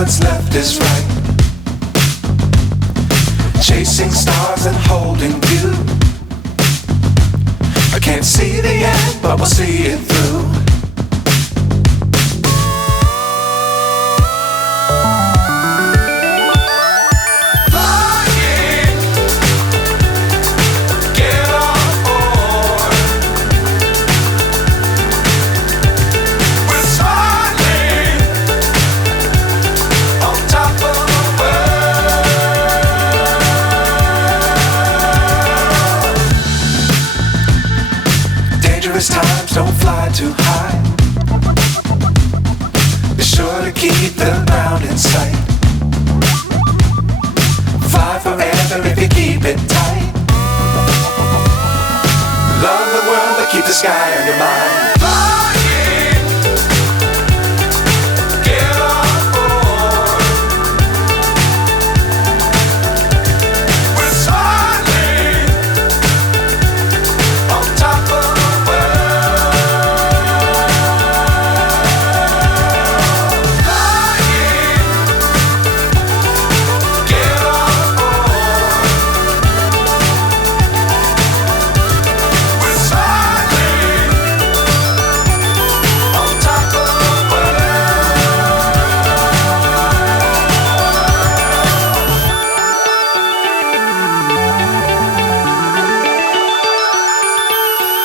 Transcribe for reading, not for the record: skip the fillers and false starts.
what's left is right. Chasing stars and holding you. I can't see the end, but we'll see it through. Times don't fly too high. Be sure to keep the ground in sight. Fly forever if you keep it tight. Love the world but keep the sky on your mind.